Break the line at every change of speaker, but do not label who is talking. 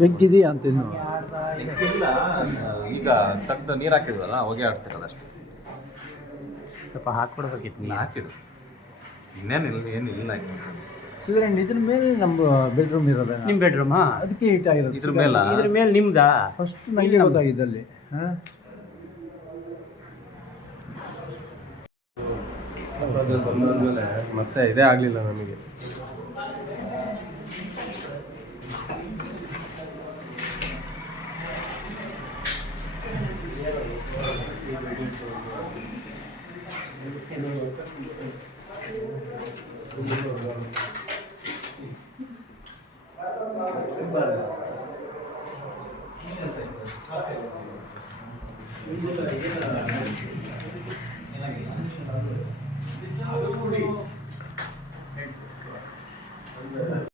ಬೆಂಕಿದೆಯಾ ಅಂತ ಇನ್ನು?
ಇಲ್ಲ ಈಗ ತಗ್ದು ನೀರು ಹಾಕಿದ್ವಲ್ಲ ಹೊಗೆ ಆಡ್ತಿರಲ್ಲ ಅಷ್ಟೇ.
ಸ್ವಲ್ಪ ಹಾಕ್ಬಿಡ್ಬೇಕಿತ್ತು
ನೀನು
ನೀರು.
ಹಾಕಿದ್ರು. ಇನ್ನೇನಿಲ್ಲ ಏನಿಲ್ಲ
ಸಿಲಿಂಡರ್ ಇದ್ರ ಮೇಲೆ ನಮ್ಮ ಬೆಡ್ರೂಮ್ ಇರೋದ?
ನಿಮ್ಮ ಬೆಡ್ರೂಮಾ
ಅದಕ್ಕೆ ಹೀಟ್ ಆಗಿರೋದು.
ಇದ್ರ ಮೇಲೆ
ಇದ್ರ ಮೇಲೆ ನಿಮ್ದಾ?
ಫಸ್ಟ್ ನನಗೆ ಗೊತ್ತಾಗಿದ್ದಲ್ಲಿ ಹಾಂ?
ಮತ್ತೆ ಇದೇ ಆಗಲಿಲ್ಲ ನಮಗೆ. ಎಲ್ಲ ಅದು ಕೂಡಿ